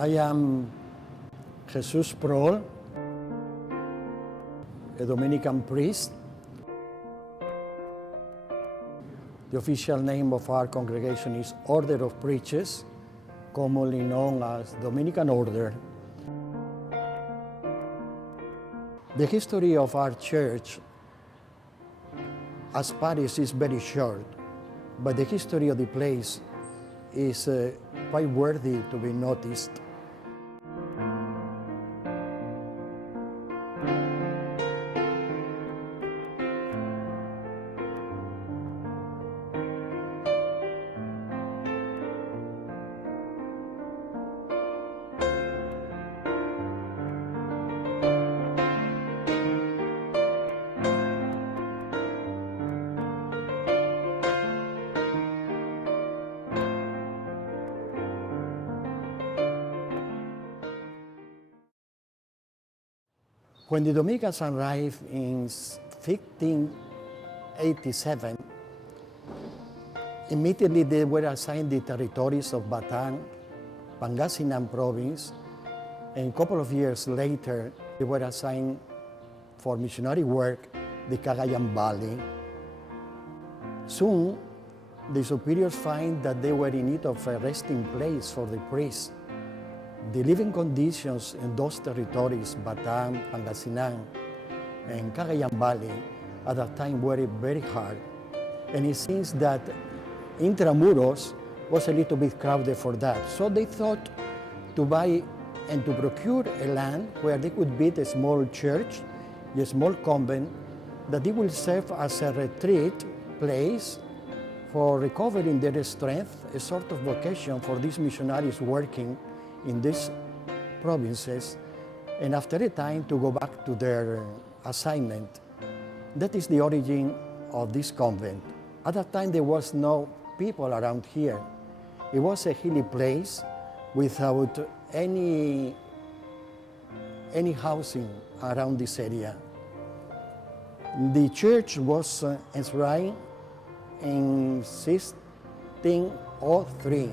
I am Jesus Prol, a Dominican priest. The official name of our congregation is Order of Preachers, commonly known as Dominican Order. The history of our church as parish is very short, but the history of the place is quite worthy to be noticed. When the Dominicans arrived in 1587, immediately they were assigned the territories of Bataan, Pangasinan province, and a couple of years later, they were assigned for missionary work the Cagayan Valley. Soon, the superiors find that they were in need of a resting place for the priests. The living conditions in those territories, Bataan, Pangasinan, and Cagayan Valley, at that time were very hard. And it seems that Intramuros was a little bit crowded for that. So they thought to buy and to procure a land where they could build a small church, a small convent, that it will serve as a retreat place for recovering their strength, a sort of vocation for these missionaries working in these provinces, and after a time to go back to their assignment. That is the origin of this convent. At that time there was no people around here. It was a hilly place without any housing around this area. The church was enshrined in 1603.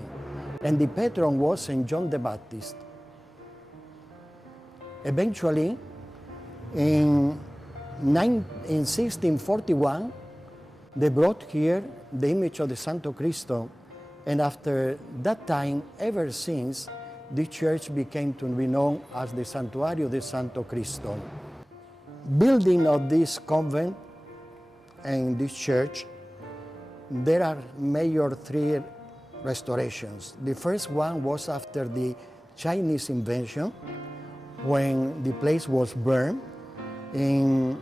And the patron was St. John the Baptist. Eventually, in 1641, they brought here the image of the Santo Cristo, and after that time, ever since, the church became to be known as the Sanctuario de Santo Cristo. Building of this convent and this church, there are major three restorations. The first one was after the Chinese invasion, when the place was burned in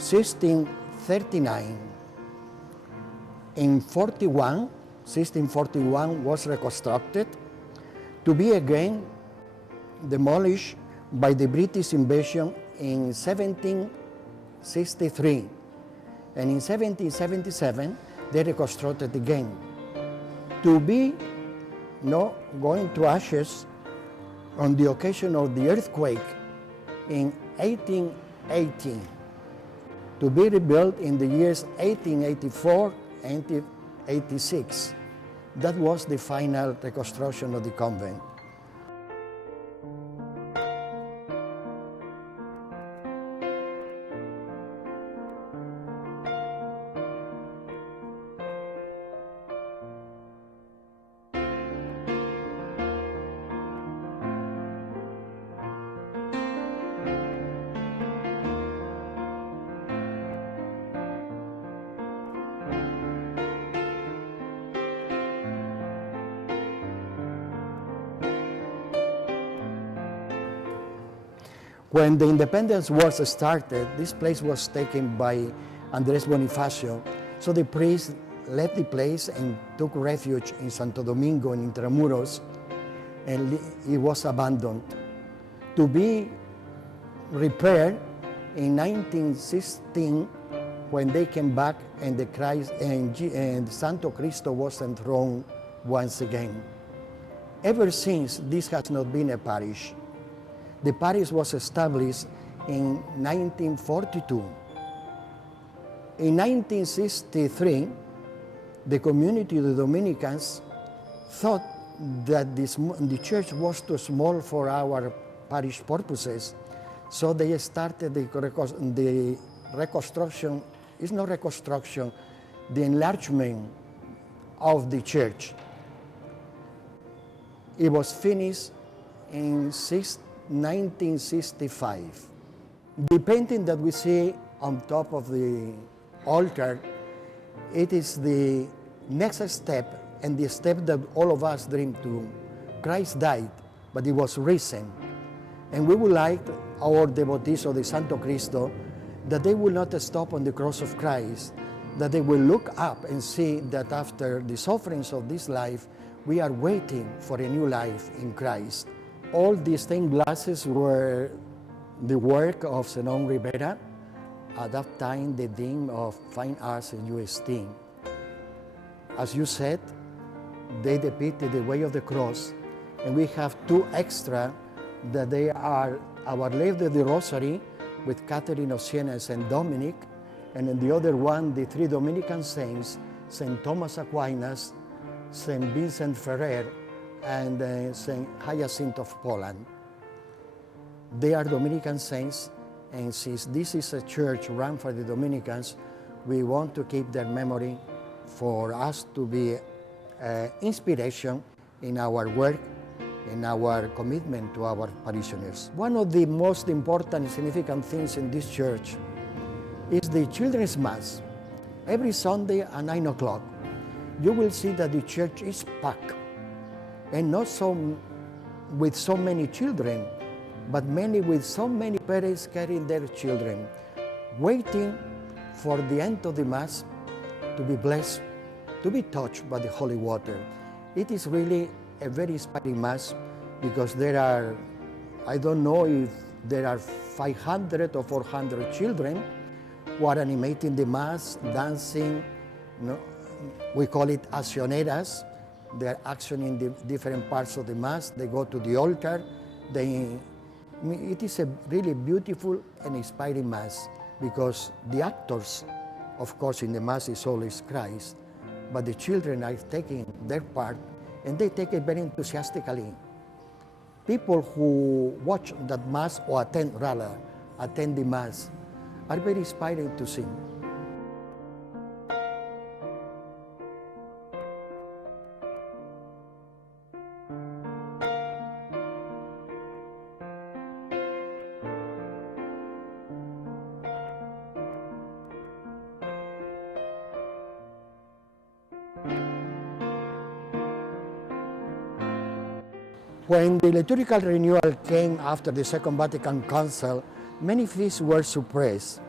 1639. In 1641 was reconstructed to be again demolished by the British invasion in 1763. And in 1777, they reconstructed again, to be going to ashes on the occasion of the earthquake in 1880, to be rebuilt in the years 1884 and 1886. That was the final reconstruction of the convent. When the independence wars started, this place was taken by Andres Bonifacio. So the priest left the place and took refuge in Santo Domingo in Intramuros, and it was abandoned. To be repaired in 1916, when they came back and the Christ and Santo Cristo was enthroned once again. Ever since, this has not been a parish. The parish was established in 1942. In 1963, the community of the Dominicans thought that the church was too small for our parish purposes, so they started the reconstruction, it's not reconstruction, the enlargement of the church. It was finished in 1965. The painting that we see on top of the altar, it is the next step and the step that all of us dream to. Christ died, but he was risen. And we would like our devotees of the Santo Cristo that they will not stop on the cross of Christ, that they will look up and see that after the sufferings of this life, we are waiting for a new life in Christ. All these stained glasses were the work of Zenon Rivera, at that time the Dean of Fine Arts in UST. As you said, they depicted the way of the cross, and we have two extra that they are Our Lady of the Rosary with Catherine of Siena and St. Dominic, and in the other one, the three Dominican saints, St. Thomas Aquinas, St. Vincent Ferrer, and St. Hyacinth of Poland. They are Dominican saints, and since this is a church run for the Dominicans, we want to keep their memory for us to be inspiration in our work, in our commitment to our parishioners. One of the most important and significant things in this church is the Children's Mass. Every Sunday at 9 o'clock, you will see that the church is packed, and not so with so many children, but many with so many parents carrying their children, waiting for the end of the Mass to be blessed, to be touched by the holy water. It is really a very inspiring Mass, because there are, I don't know if there are 500 or 400 children who are animating the Mass, dancing. We call it accioneras. They are actioning the different parts of the Mass. They go to the altar. It is a really beautiful and inspiring Mass, because the actors, of course, in the Mass is always Christ, but the children are taking their part, and they take it very enthusiastically. People who watch that Mass, or attend the Mass, are very inspiring to see. When the Liturgical Renewal came after the Second Vatican Council, many feasts were suppressed.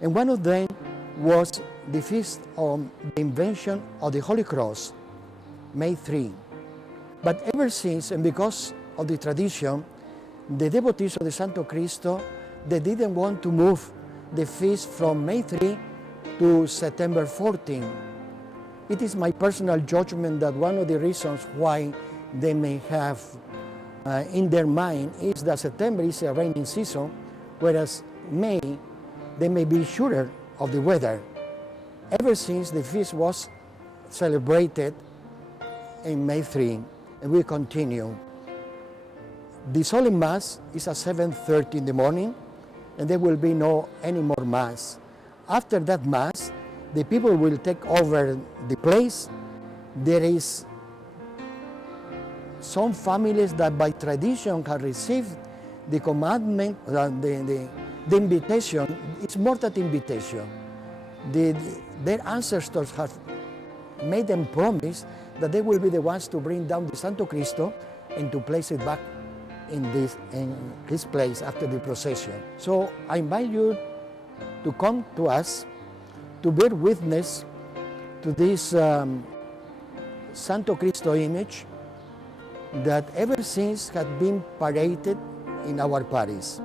And one of them was the feast of the invention of the Holy Cross, May 3. But ever since, and because of the tradition, the devotees of the Santo Cristo, they didn't want to move the feast from May 3 to September 14. It is my personal judgment that one of the reasons why they may have in their mind is that September is a rainy season, whereas May, they may be sure of the weather. Ever since the feast was celebrated in May 3, and we continue. The solemn Mass is at 7:30 in the morning, and there will be no any more Mass. After that Mass, the people will take over the place. There is some families that by tradition have received the commandment, the invitation. It's more than invitation. Their ancestors have made them promise that they will be the ones to bring down the Santo Cristo and to place it back in this place after the procession. So I invite you to come to us to bear witness to this Santo Cristo image that ever since had been paraded in our parish.